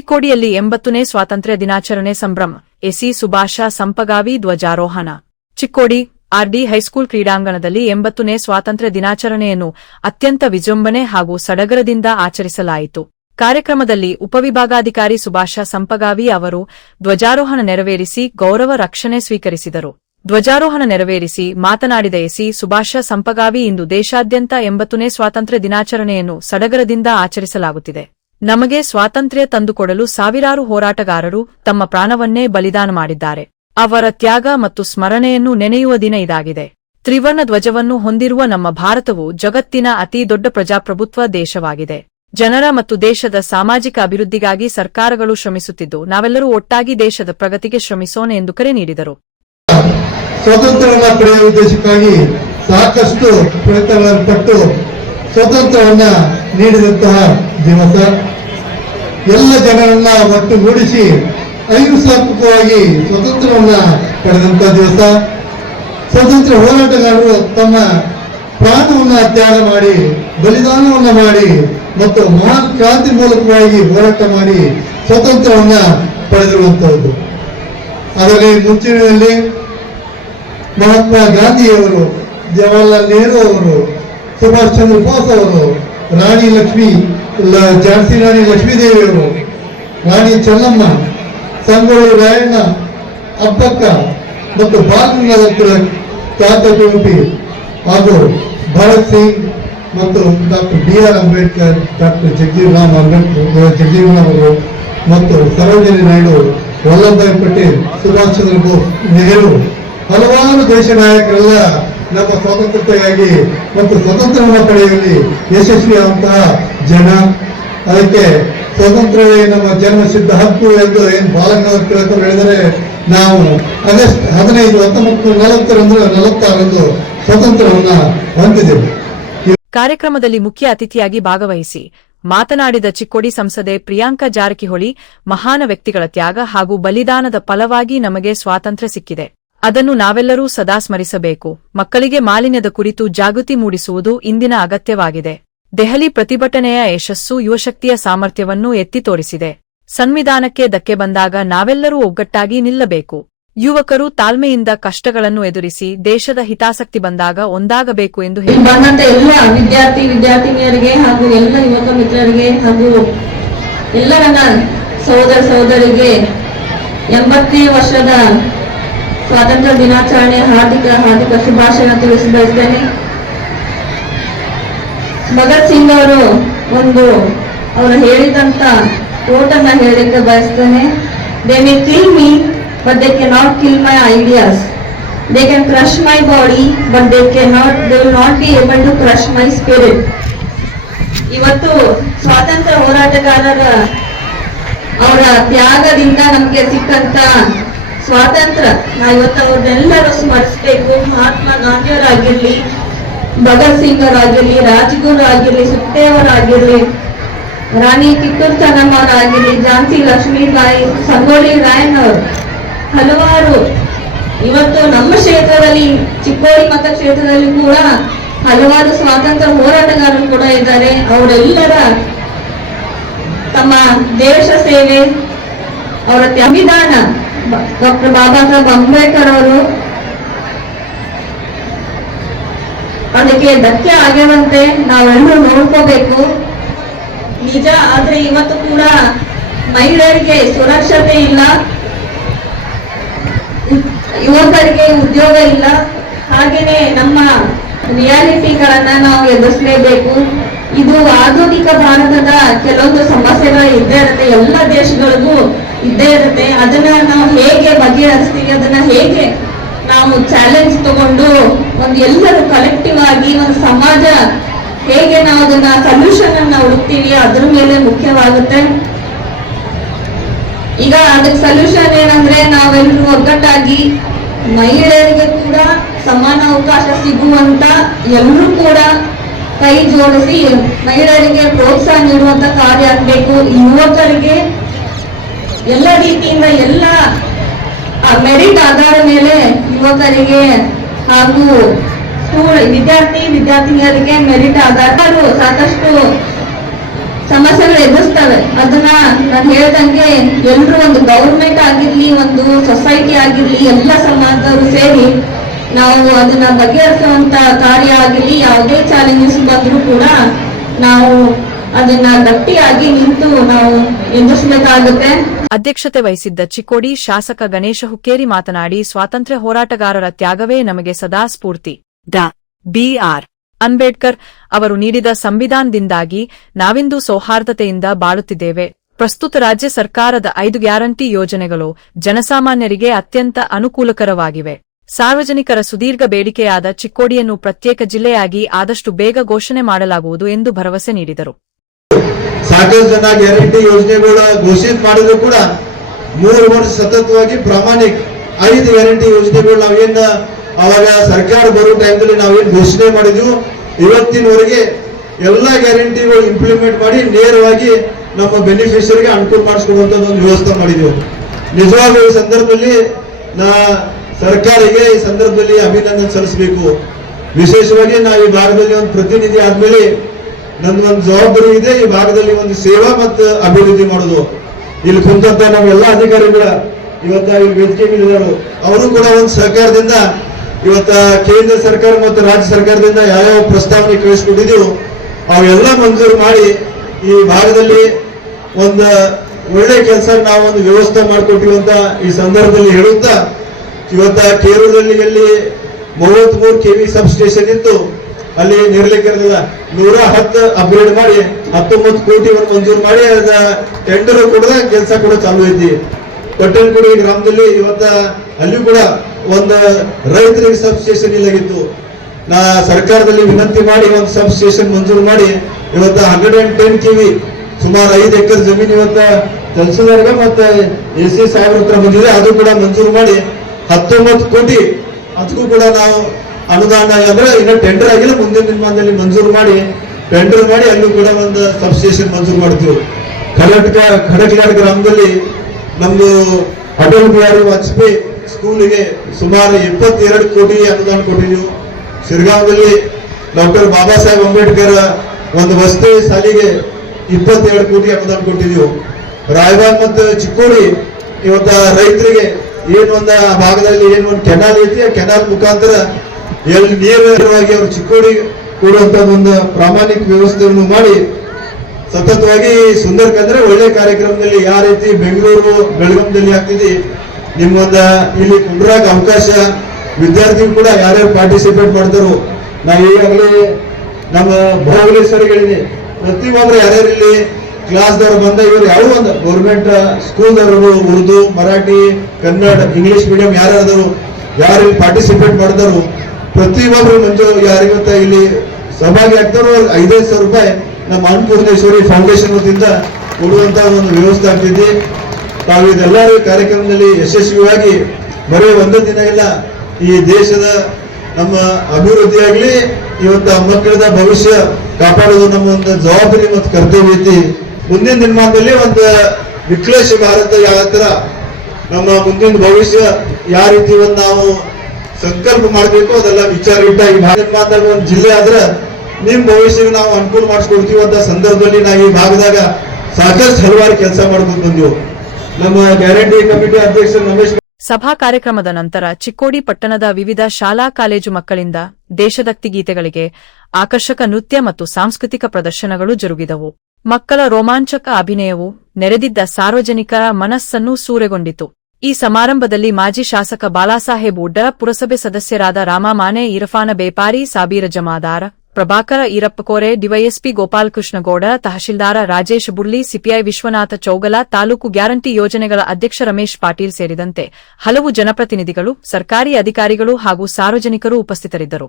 ಚಿಕ್ಕೋಡಿಯಲ್ಲಿ 80ನೇ ಸ್ವಾತಂತ್ರ್ಯ ದಿನಾಚರಣೆ ಸಂಭ್ರಮ. ಎಸಿ ಸುಭಾಷ ಸಂಪಗಾವಿ ಧ್ವಜಾರೋಹಣ. ಚಿಕ್ಕೋಡಿ ಆರ್ಡಿ ಹೈಸ್ಕೂಲ್ ಕ್ರೀಡಾಂಗಣದಲ್ಲಿ 80ನೇ ಸ್ವಾತಂತ್ರ್ಯ ದಿನಾಚರಣೆಯನ್ನು ಅತ್ಯಂತ ವಿಜೃಂಭಣೆ ಹಾಗೂ ಸಡಗರದಿಂದ ಆಚರಿಸಲಾಯಿತು. ಕಾರ್ಯಕ್ರಮದಲ್ಲಿ ಉಪವಿಭಾಗಾಧಿಕಾರಿ ಸುಭಾಷ ಸಂಪಗಾವಿ ಅವರು ಧ್ವಜಾರೋಹಣ ನೆರವೇರಿಸಿ ಗೌರವ ರಕ್ಷಣೆ ಸ್ವೀಕರಿಸಿದರು. ಧ್ವಜಾರೋಹಣ ನೆರವೇರಿಸಿ ಮಾತನಾಡಿದ ಎಸಿ ಸುಭಾಷ ಸಂಪಗಾವಿ, ಇಂದು ದೇಶಾದ್ಯಂತ 80ನೇ ಸ್ವಾತಂತ್ರ್ಯ ದಿನಾಚರಣೆಯನ್ನು ಸಡಗರದಿಂದ ಆಚರಿಸಲಾಗುತ್ತಿದೆ. ನಮಗೆ ಸ್ವಾತಂತ್ರ್ಯ ತಂದುಕೊಡಲು ಸಾವಿರಾರು ಹೋರಾಟಗಾರರು ತಮ್ಮ ಪ್ರಾಣವನ್ನೇ ಬಲಿದಾನ ಮಾಡಿದ್ದಾರೆ. ಅವರ ತ್ಯಾಗ ಮತ್ತು ಸ್ಮರಣೆಯನ್ನು ನೆನೆಯುವ ದಿನ ಇದಾಗಿದೆ. ತ್ರಿವರ್ಣ ಧ್ವಜವನ್ನು ಹೊಂದಿರುವ ನಮ್ಮ ಭಾರತವು ಜಗತ್ತಿನ ಅತಿ ದೊಡ್ಡ ಪ್ರಜಾಪ್ರಭುತ್ವ ದೇಶವಾಗಿದೆ. ಜನರ ಮತ್ತು ದೇಶದ ಸಾಮಾಜಿಕ ಅಭಿವೃದ್ಧಿಗಾಗಿ ಸರ್ಕಾರಗಳು ಶ್ರಮಿಸುತ್ತಿದ್ದು, ನಾವೆಲ್ಲರೂ ಒಟ್ಟಾಗಿ ದೇಶದ ಪ್ರಗತಿಗೆ ಶ್ರಮಿಸೋಣ ಎಂದು ಕರೆ ನೀಡಿದರು. ಸ್ವಾತಂತ್ರ್ಯವನ್ನು ಪಡೆಯುವ ಉದ್ದೇಶಕ್ಕಾಗಿ ಸಾಕಷ್ಟು ಪ್ರಯತ್ನಗಳನ್ನು ಪಟ್ಟು ಸ್ವಾತಂತ್ರ್ಯವನ್ನ ನೀಡಿದಂತಹ ದಿವಸ, ಎಲ್ಲ ಜನರನ್ನ ಒಟ್ಟುಗೂಡಿಸಿ ಅಹಿಂಸಾತ್ಮಕವಾಗಿ ಸ್ವಾತಂತ್ರ್ಯವನ್ನ ಪಡೆದಂತಹ ದಿವಸ. ಸ್ವಾತಂತ್ರ್ಯ ಹೋರಾಟಗಾರರು ತಮ್ಮ ಪ್ರಾಣವನ್ನ ತ್ಯಾಗ ಮಾಡಿ, ಬಲಿದಾನವನ್ನ ಮಾಡಿ ಮತ್ತು ಮಹಾನ್ ಕ್ರಾಂತಿ ಮೂಲಕವಾಗಿ ಹೋರಾಟ ಮಾಡಿ ಸ್ವಾತಂತ್ರ್ಯವನ್ನ ಪಡೆದಿರುವಂತಹದ್ದು. ಅದರಲ್ಲಿ ಮುಂಚಿನಲ್ಲಿ ಮಹಾತ್ಮ ಗಾಂಧಿಯವರು, ಜವಾಹರ್ಲಾಲ್ ನೆಹರು ಅವರು, ಸುಭಾಷ್ ಚಂದ್ರ ಬೋಸ್ ಅವರು, ರಾಣಿ ಝಾನ್ಸಿ ರಾಣಿ ಲಕ್ಷ್ಮೀದೇವಿಯವರು, ರಾಣಿ ಚೆನ್ನಮ್ಮ, ಸಂಗೊಳ್ಳಿ ರಾಯಣ್ಣ, ಅಬ್ಬಕ್ಕ ಮತ್ತು ಬಾಲಗಂಗಾಧರ ತಿಲಕ್ ಹಾಗೂ ಭಗತ್ ಸಿಂಗ್ ಮತ್ತು doctor BR Ambedkar, doctor Jagjivanram ಅವರು ಮತ್ತು ಸರೋಜಿನಿ ನಾಯ್ಡು, ವಲ್ಲಭಭಾಯಿ ಪಟೇಲ್, ಸುಭಾಷ್ ಚಂದ್ರ ಬೋಸ್, ನೆಹರು, ಹಲವಾರು ದೇಶ ನಾಯಕರೆಲ್ಲ ನಮ್ಮ ಸ್ವಾತಂತ್ರ್ಯಕ್ಕಾಗಿ ಮತ್ತು ಸ್ವಾತಂತ್ರ್ಯವನ್ನು ಪಡೆಯುವಲ್ಲಿ ಯಶಸ್ವಿಯಾದಂತಹ ಜನ. ಅದಕ್ಕೆ ಸ್ವಾತಂತ್ರ್ಯವೇ ನಮ್ಮ ಜನ್ಮಸಿದ್ಧ ಹಕ್ಕು ಎಂದು ಏನು ಬಾಲಗಂಗಾಧರ ತಿಲಕ್ ಹೇಳಿದರೆ, ನಾವು ಆಗಸ್ಟ್ 15, 1946 ಸ್ವಾತಂತ್ರ್ಯವನ್ನ ಹೊಂದಿದೆವು. ಕಾರ್ಯಕ್ರಮದಲ್ಲಿ ಮುಖ್ಯ ಅತಿಥಿಯಾಗಿ ಭಾಗವಹಿಸಿ ಮಾತನಾಡಿದ ಚಿಕ್ಕೋಡಿ ಸಂಸದೆ ಪ್ರಿಯಾಂಕಾ ಜಾರಕಿಹೊಳಿ, ಮಹಾನ ವ್ಯಕ್ತಿಗಳ ತ್ಯಾಗ ಹಾಗೂ ಬಲಿದಾನದ ಫಲವಾಗಿ ನಮಗೆ ಸ್ವಾತಂತ್ರ್ಯ ಸಿಕ್ಕಿದೆ. ಅದನ್ನು ನಾವೆಲ್ಲರೂ ಸದಾ ಸ್ಮರಿಸಬೇಕು. ಮಕ್ಕಳಿಗೆ ಮಾಲಿನ್ಯದ ಕುರಿತು ಜಾಗೃತಿ ಮೂಡಿಸುವುದು ಇಂದಿನ ಅಗತ್ಯವಾಗಿದೆ. ದೆಹಲಿ ಪ್ರತಿಭಟನೆಯ ಯಶಸ್ಸು ಯುವಶಕ್ತಿಯ ಸಾಮರ್ಥ್ಯವನ್ನು ಎತ್ತಿ ತೋರಿಸಿದೆ. ಸಂವಿಧಾನಕ್ಕೆ ಧಕ್ಕೆ ಬಂದಾಗ ನಾವೆಲ್ಲರೂ ಒಗ್ಗಟ್ಟಾಗಿ ನಿಲ್ಲಬೇಕು. ಯುವಕರು ತಾಳ್ಮೆಯಿಂದ ಕಷ್ಟಗಳನ್ನು ಎದುರಿಸಿ ದೇಶದ ಹಿತಾಸಕ್ತಿ ಬಂದಾಗ ಒಂದಾಗಬೇಕು ಎಂದು ಬಂದಂತ ಎಲ್ಲ ವಿದ್ಯಾರ್ಥಿನಿಯರಿಗೆ ಹಾಗೂ ಎಲ್ಲ ಯುವಕ ಮಿತ್ರರಿಗೆ ಹಾಗೂ ಎಲ್ಲ ನನ್ನ ಸಹೋದರಿಗೆ 80ನೇ ವರ್ಷದ ಸ್ವಾತಂತ್ರ್ಯ ದಿನಾಚರಣೆ ಹಾರ್ದಿಕ ಶುಭಾಶಯ ತಿಳಿಸಿ ಬಯಸ್ತೇನೆ. ಭಗತ್ ಸಿಂಗ್ ಅವರು ಹೇಳಿದಂತ ಕೋಟನ್ನ ಹೇಳಲಿಕ್ಕೆ ಬಯಸ್ತೇನೆ. They may kill me but they cannot kill my ideas. They can crush my body but they will not be able to crush my spirit. ಇವತ್ತು ಸ್ವಾತಂತ್ರ್ಯ ಹೋರಾಟಗಾರರ ಅವರ ತ್ಯಾಗದಿಂದ ನಮಗೆ ಸಿಕ್ಕಂತ ಸ್ವಾತಂತ್ರ್ಯ ಇವತ್ತು ಅವ್ರನ್ನೆಲ್ಲರೂ ಸ್ಮರಿಸಬೇಕು. ಮಹಾತ್ಮ ಗಾಂಧಿಯವರಾಗಿರ್ಲಿ, ಭಗತ್ ಸಿಂಗ್ ಅವರಾಗಿರ್ಲಿ, ರಾಜ್ಗುರು ಆಗಿರ್ಲಿ, ಸುಖದೇವರಾಗಿರ್ಲಿ, ರಾಣಿ ಕಿತ್ತೂರು ಚೆನ್ನಮ್ಮ ಅವರಾಗಿರ್ಲಿ, ಝಾನ್ಸಿ ಲಕ್ಷ್ಮೀಬಾಯಿ, ಸಂಗೊಳ್ಳಿ ರಾಯಣ್ಣ ಅವರು, ಹಲವಾರು ಇವತ್ತು ನಮ್ಮ ಕ್ಷೇತ್ರದಲ್ಲಿ, ಚಿಕ್ಕೋಡಿ ಮತಕ್ಷೇತ್ರದಲ್ಲಿ ಕೂಡ ಹಲವಾರು ಸ್ವಾತಂತ್ರ್ಯ ಹೋರಾಟಗಾರರು ಕೂಡ ಇದ್ದಾರೆ. ಅವರೆಲ್ಲರ ತಮ್ಮ ದೇಶ ಸೇವೆ, ಅವರ ಸಂವಿಧಾನ, ಡಾಕ್ಟರ್ ಬಾಬಾ ಸಾಹೇಬ್ ಅಂಬೇಡ್ಕರ್ ಅವರು ಅದಕ್ಕೆ ಧಕ್ಕೆ ಆಗ್ಯವಂತೆ ನಾವೆಲ್ಲರೂ ನೋಡ್ಕೋಬೇಕು. ನಿಜ, ಆದ್ರೆ ಇವತ್ತು ಕೂಡ ಮಹಿಳೆಯರಿಗೆ ಸುರಕ್ಷತೆ ಇಲ್ಲ, ಯುವಕರಿಗೆ ಉದ್ಯೋಗ ಇಲ್ಲ. ಹಾಗೇನೆ ನಮ್ಮ ರಿಯಾಲಿಟಿಗಳನ್ನ ನಾವು ಎದುರಿಸಲೇಬೇಕು. ಇದು ಆಧುನಿಕ ಭಾರತದ ಕೆಲವೊಂದು ಸಮಸ್ಯೆಗಳು ಇದ್ದೇ ಇರುತ್ತೆ, ಎಲ್ಲ ದೇಶಗಳಿಗೂ ಇದ್ದೇ ಇರುತ್ತೆ. ಅದನ್ನ ನಾವು ಹೇಗೆ ಬಗೆಹರಿಸ್ತೀವಿ, ಅದನ್ನ ಹೇಗೆ ನಾವು ಚಾಲೆಂಜ್ ತಗೊಂಡು ಎಲ್ಲರೂ ಕಲೆಕ್ಟಿವ್ ಆಗಿ ಒಂದು ಸಮಾಜ ಹೇಗೆ ನಾವು ಅದನ್ನ ಸೊಲ್ಯೂಷನ್ ಅನ್ನ ಹುಡುಕ್ತೀವಿ, ಅದ್ರ ಮೇಲೆ ಮುಖ್ಯವಾಗುತ್ತೆ. ಈಗ ಅದಕ್ಕೆ ಸೊಲ್ಯೂಷನ್ ಏನಂದ್ರೆ ನಾವೆಲ್ಲರೂ ಒಗ್ಗಟ್ಟಾಗಿ ಮಹಿಳೆಯರಿಗೆ ಕೂಡ ಸಮಾನ ಅವಕಾಶ ಸಿಗುವಂತ ಎಲ್ಲರೂ ಕೂಡ ಕೈ ಜೋಡಿಸಿ ಮಹಿಳೆಯರಿಗೆ ಪ್ರೋತ್ಸಾಹ ನೀಡುವಂತ ಕಾರ್ಯ ಆಗಬೇಕು. ಯುವಕರಿಗೆ ಎಲ್ಲ ರೀತಿಯಿಂದ ಎಲ್ಲ ಮೆರಿಟ್ ಆಧಾರದ ಮೇಲೆ ಯುವಕರಿಗೆ ಹಾಗೂ ವಿದ್ಯಾರ್ಥಿನಿಯರಿಗೆ ಮೆರಿಟ್ ಆಧಾರ ಸಾಕಷ್ಟು ಸಮಸ್ಯೆಗಳು ಎದುರಿಸ್ತವೆ. ಅದನ್ನ ನಾನು ಹೇಳ್ದಂಗೆ ಎಲ್ರು ಒಂದು ಗೌರ್ಮೆಂಟ್ ಆಗಿರ್ಲಿ, ಒಂದು ಸೊಸೈಟಿ ಆಗಿರ್ಲಿ, ಎಲ್ಲ ಸಮಾಜದವರು ಸೇರಿ ನಾವು ಅದನ್ನ ಬಗೆಹರಿಸುವಂತ ಕಾರ್ಯ ಆಗಿರ್ಲಿ, ಯಾವುದೇ ಚಾಲೆಂಜಸ್ ಬಂದರೂ ಕೂಡ ನಾವು ಅದನ್ನ ಗಟ್ಟಿಯಾಗಿ ನಿಂತು ನಾವು ಎದುರಿಸಬೇಕಾಗುತ್ತೆ. ಅಧ್ಯಕ್ಷತೆ ವಹಿಸಿದ್ದ ಚಿಕ್ಕೋಡಿ ಶಾಸಕ ಗಣೇಶ ಹುಕ್ಕೇರಿ ಮಾತನಾಡಿ, ಸ್ವಾತಂತ್ರ್ಯ ಹೋರಾಟಗಾರರ ತ್ಯಾಗವೇ ನಮಗೆ ಸದಾ ಸ್ಫೂರ್ತಿ. ಬಿ.ಆರ್. ಅಂಬೇಡ್ಕರ್ ಅವರು ನೀಡಿದ ಸಂವಿಧಾನದಿಂದಾಗಿ ನಾವಿಂದು ಸೌಹಾರ್ದತೆಯಿಂದ ಬಾಳುತ್ತಿದ್ದೇವೆ. ಪ್ರಸ್ತುತ ರಾಜ್ಯ ಸರ್ಕಾರದ 5 ಗ್ಯಾರಂಟಿ ಯೋಜನೆಗಳು ಜನಸಾಮಾನ್ಯರಿಗೆ ಅತ್ಯಂತ ಅನುಕೂಲಕರವಾಗಿವೆ. ಸಾರ್ವಜನಿಕರ ಸುದೀರ್ಘ ಬೇಡಿಕೆಯಾದ ಚಿಕ್ಕೋಡಿಯನ್ನು ಪ್ರತ್ಯೇಕ ಜಿಲ್ಲೆಯಾಗಿ ಆದಷ್ಟು ಬೇಗ ಘೋಷಣೆ ಮಾಡಲಾಗುವುದು ಎಂದು ಭರವಸೆ ನೀಡಿದರು. ಸಾಕಷ್ಟು ಜನ ಗ್ಯಾರಂಟಿ ಯೋಜನೆಗಳ ಘೋಷಿತ ಮಾಡಿದ್ರು ಕೂಡ 3 ವರ್ಷ ಸತತವಾಗಿ ಪ್ರಾಮಾಣಿಕ 5 ಗ್ಯಾರಂಟಿ ಯೋಜನೆಗಳು ನಾವೇನ್ ಅವಾಗ ಸರ್ಕಾರ ಬರೋ ಟೈಮ್ದಲ್ಲಿ ನಾವೇನ್ ಘೋಷಣೆ ಮಾಡಿದ್ವು, ಇವತ್ತಿನವರೆಗೆ ಎಲ್ಲಾ ಗ್ಯಾರಂಟಿಗಳು ಇಂಪ್ಲಿಮೆಂಟ್ ಮಾಡಿ ನೇರವಾಗಿ ನಮ್ಮ ಬೆನಿಫಿಷರಿಗೆ ಅನುಕೂಲ ಮಾಡಿಸ್ಕೊಡುವಂತ ಒಂದು ವ್ಯವಸ್ಥೆ ಮಾಡಿದ್ವಿ. ನಿಜವಾಗ್ಲೂ ಈ ಸಂದರ್ಭದಲ್ಲಿ ಸರ್ಕಾರಿಗೆ ಈ ಸಂದರ್ಭದಲ್ಲಿ ಅಭಿನಂದನೆ ಸಲ್ಲಿಸಬೇಕು. ವಿಶೇಷವಾಗಿ ನಾವು ಈ ಭಾಗದಲ್ಲಿ ಒಂದು ಪ್ರತಿನಿಧಿ ಆದ್ಮೇಲೆ ನನ್ಗೊಂದು ಜವಾಬ್ದಾರಿ ಇದೆ, ಈ ಭಾಗದಲ್ಲಿ ಒಂದು ಸೇವಾ ಮತ್ತು ಅಭಿವೃದ್ಧಿ ಮಾಡೋದು. ಇಲ್ಲಿ ಕುಂತ ನಾವೆಲ್ಲ ಅಧಿಕಾರಿಗಳ ಇವತ್ತ ಇಲ್ಲಿ ವೇದಿಕೆ ಮೇಲಿದ್ದಾರೆ, ಅವರು ಕೂಡ ಒಂದು ಸಹಕಾರದಿಂದ ಇವತ್ತ ಕೇಂದ್ರ ಸರ್ಕಾರ ಮತ್ತು ರಾಜ್ಯ ಸರ್ಕಾರದಿಂದ ಯಾವ್ಯಾವ ಪ್ರಸ್ತಾವನೆ ಕಳಿಸ್ಕೊಟ್ಟಿದ್ದೀವಿ ಅವೆಲ್ಲ ಮಂಜೂರು ಮಾಡಿ ಈ ಭಾಗದಲ್ಲಿ ಒಂದು ಒಳ್ಳೆ ಕೆಲಸ ನಾವು ಒಂದು ವ್ಯವಸ್ಥೆ ಮಾಡಿಕೊಟ್ಟಿವಿ ಅಂತ ಈ ಸಂದರ್ಭದಲ್ಲಿ ಹೇಳುತ್ತಾ, ಇವತ್ತ ಕೇರಳದಲ್ಲಿ ಎಲ್ಲಿ 33 KV ಸಬ್ ಸ್ಟೇಷನ್ ಇತ್ತು, ಅಲ್ಲಿ ನಿರ್ಲಿಕ್ಕಿರಲಿಲ್ಲ 110 ಅಪ್ಗ್ರೇಡ್ ಮಾಡಿ 19 ಕೋಟಿ ಮಂಜೂರು ಮಾಡಿ ಅದ ಟೆಂಡರ್ ಕೂಡ ಕೆಲಸ ಕೂಡ ಚಾಲೂ ಐತಿ. ಪಟ್ಟಣಗುಡಿ ಗ್ರಾಮದಲ್ಲಿ ಇವತ್ತ ಅಲ್ಲಿ ಕೂಡ ಒಂದು ರೈತರಿಗೆ ಸಬ್ ಸ್ಟೇಷನ್ ಇಲ್ಲಾಗಿತ್ತು. ಸರ್ಕಾರದಲ್ಲಿ ವಿನಂತಿ ಮಾಡಿ ಒಂದು ಸಬ್ ಸ್ಟೇಷನ್ ಮಂಜೂರು ಮಾಡಿ ಇವತ್ತ 110 KV ಸುಮಾರು 5 ಎಕರೆ ಜಮೀನು ಇವತ್ತ ತಹಸೀಲ್ದಾರ್ಗೆ ಮತ್ತೆ AC ಸಾಹೇಬ್ರ ಹತ್ರ ಬಂದಿದೆ, ಅದು ಕೂಡ ಮಂಜೂರು ಮಾಡಿ 19 ಕೋಟಿ ಅದಕ್ಕೂ ಕೂಡ ನಾವು ಅನುದಾನ ಅಂದ್ರೆ ಇನ್ನು ಟೆಂಡರ್ ಆಗಿಲ್ಲ, ಮುಂದಿನ ದಿನಮಾನದಲ್ಲಿ ಮಂಜೂರು ಮಾಡಿ ಟೆಂಡರ್ ಮಾಡಿ ಅಲ್ಲೂ ಕೂಡ ಒಂದು ಸಬ್ ಸ್ಟೇಷನ್ ಮಂಜೂರು ಮಾಡ್ತೀವಿ. ಖಡಕ್ಲಾಡ್ ಗ್ರಾಮದಲ್ಲಿ ನಮ್ದು ಅಟಲ್ ಬಿಹಾರಿ ವಾಜಪೇಯಿ ಸ್ಕೂಲಿಗೆ ಸುಮಾರು 22 ಕೋಟಿ ಅನುದಾನ ಕೊಟ್ಟಿದ್ದೀವಿ. ಶಿರ್ಗಾಂವದಲ್ಲಿ ಡಾಕ್ಟರ್ ಬಾಬಾ ಸಾಹೇಬ್ ಅಂಬೇಡ್ಕರ್ ಒಂದು ವಸತಿ ಶಾಲೆಗೆ 22 ಕೋಟಿ ಅನುದಾನ ಕೊಟ್ಟಿದ್ದೀವಿ. ರಾಯಬಾಗ್ ಮತ್ತು ಚಿಕ್ಕೋಡಿ ಇವತ್ತ ರೈತರಿಗೆ ಏನು ಒಂದು ಆ ಭಾಗದಲ್ಲಿ ಏನು ಒಂದು ಕೆನಾಲ್ ಐತಿ, ಆ ಕೆನಾಲ್ ಮುಖಾಂತರ ಎಲ್ಲಿ ನೇರವಾಗಿ ಅವರು ಚಿಕ್ಕೋಡಿ ಕೊಡುವಂತ ಒಂದು ಪ್ರಾಮಾಣಿಕ ವ್ಯವಸ್ಥೆಯನ್ನು ಮಾಡಿ ಸತತವಾಗಿ ಸುಂದರ್ ಕಂದ್ರೆ ಒಳ್ಳೆ ಕಾರ್ಯಕ್ರಮದಲ್ಲಿ ಯಾವ ರೀತಿ ಬೆಂಗಳೂರು ಬೆಳಗಾಂದಲ್ಲಿ ಆಗ್ತಿದೆ ನಿಮ್ಮೊಂದ ಇಲ್ಲಿ ಕುಂಡ್ರಾಗ ಅವಕಾಶ ವಿದ್ಯಾರ್ಥಿಗಳು ಕೂಡ ಯಾರ್ಯಾರು ಪಾರ್ಟಿಸಿಪೇಟ್ ಮಾಡ್ತಾರೋ. ನಾ ಈಗಾಗಲೇ ನಮ್ಮ ಬಾಹುಬಲೇಶ್ವರಿಗೆ ಹೇಳಿದೆ, ಪ್ರತಿಯೊಬ್ಬರು ಯಾರ್ಯಾರು ಇಲ್ಲಿ ಕ್ಲಾಸ್ದವ್ರು ಬಂದ ಇವರು ಯಾವ ಒಂದು ಗೌರ್ಮೆಂಟ್ ಸ್ಕೂಲ್ದವರು ಉರ್ದು ಮರಾಠಿ ಕನ್ನಡ ಇಂಗ್ಲಿಷ್ ಮೀಡಿಯಂ ಯಾರ್ಯಾರು ಯಾರು ಇಲ್ಲಿ ಪಾರ್ಟಿಸಿಪೇಟ್ ಮಾಡ್ತಾರೋ ಪ್ರತಿಯೊಬ್ಬರು ಮಂಜು ಯಾರಿಗತ್ತ ಇಲ್ಲಿ ಸಹಭಾಗಿ ಆಗ್ತಾರೋ 5,000 ರೂಪಾಯಿ ನಮ್ಮ ಅನ್ನಪೂರ್ಣೇಶ್ವರಿ ಫೌಂಡೇಶನ್ ವತಿಯಿಂದ ಕೊಡುವಂತ ಒಂದು ವ್ಯವಸ್ಥೆ ಆಗ್ತಿದೆ. ತಾವು ಇದೆಲ್ಲರೂ ಕಾರ್ಯಕ್ರಮದಲ್ಲಿ ಯಶಸ್ವಿಯಾಗಿ ಬರೀ ಒಂದು ದಿನ ಇಲ್ಲ, ಈ ದೇಶದ ನಮ್ಮ ಅಭಿವೃದ್ಧಿಯಾಗ್ಲಿ ಇವತ್ತು ಮಕ್ಕಳದ ಭವಿಷ್ಯ ಕಾಪಾಡೋದು ನಮ್ಮ ಒಂದು ಜವಾಬ್ದಾರಿ ಮತ್ತು ಕರ್ತವ್ಯ ಐತಿ. ಮುಂದಿನ ದಿನಮಾನದಲ್ಲಿ ಒಂದು ವಿಕ್ಲೇಶ ಭಾರತ ಯಾವ ತರ ನಮ್ಮ ಮುಂದಿನ ಭವಿಷ್ಯ ಯಾವ ರೀತಿ ಒಂದು ನಾವು ಸಂಕಲ್ಪ ಮಾಡಬೇಕು ಅದೆಲ್ಲ ವಿಚಾರ ಇಟ್ಟ ಈ ಭಾರತ ಒಂದು ಜಿಲ್ಲೆ ಆದ್ರೆ ನಿಮ್ ಭವಿಷ್ಯಕ್ಕೆ ನಾವು ಅನುಕೂಲ ಮಾಡಿಸ್ಕೊಡ್ತೀವಿ ಅಂತ ಸಂದರ್ಭದಲ್ಲಿ ನಾವು ಈ ಭಾಗದಾಗ ಸಾಕಷ್ಟು ಹಲವಾರು ಕೆಲಸ ಮಾಡ್ಕೊಂಡು ಬಂದೆವು. ನಮ್ಮ ಗ್ಯಾರಂಟಿ ಕಮಿಟಿ ಅಧ್ಯಕ್ಷ ರಮೇಶ್. ಸಭಾ ಕಾರ್ಯಕ್ರಮದ ನಂತರ ಚಿಕ್ಕೋಡಿ ಪಟ್ಟಣದ ವಿವಿಧ ಶಾಲಾ ಕಾಲೇಜು ಮಕ್ಕಳಿಂದ ದೇಶಭಕ್ತಿ ಗೀತೆಗಳಿಗೆ ಆಕರ್ಷಕ ನೃತ್ಯ ಮತ್ತು ಸಾಂಸ್ಕೃತಿಕ ಪ್ರದರ್ಶನಗಳು ಜರುಗಿದವು. ಮಕ್ಕಳ ರೋಮಾಂಚಕ ಅಭಿನಯವು ನೆರೆದಿದ್ದ ಸಾರ್ವಜನಿಕರ ಮನಸ್ಸನ್ನು ಸೂರೆಗೊಂಡಿತು. ಈ ಸಮಾರಂಭದಲ್ಲಿ ಮಾಜಿ ಶಾಸಕ ಬಾಲಾಸಾಹೇಬ್ ಉಡ್ಡ, ಪುರಸಭೆ ಸದಸ್ಯರಾದ ರಾಮ ಮಾನೆ, ಇರಫಾನ ಬೇಪಾರಿ, ಸಾಬೀರ ಜಮಾದಾರ, ಪ್ರಭಾಕರ ಈರಪ್ಪಕೋರೆ, ಡಿವೈಎಸ್ಪಿ ಗೋಪಾಲಕೃಷ್ಣಗೌಡ, ತಹಶೀಲ್ದಾರ ರಾಜೇಶ್ ಬುರ್ಲಿ, ಸಿಪಿಐ ವಿಶ್ವನಾಥ ಚೌಗಲ, ತಾಲೂಕು ಗ್ಯಾರಂಟಿ ಯೋಜನೆಗಳ ಅಧ್ಯಕ್ಷ ರಮೇಶ್ ಪಾಟೀಲ್ ಸೇರಿದಂತೆ ಹಲವು ಜನಪ್ರತಿನಿಧಿಗಳು, ಸರ್ಕಾರಿ ಅಧಿಕಾರಿಗಳು ಹಾಗೂ ಸಾರ್ವಜನಿಕರು ಉಪಸ್ಥಿತರಿದ್ದರು.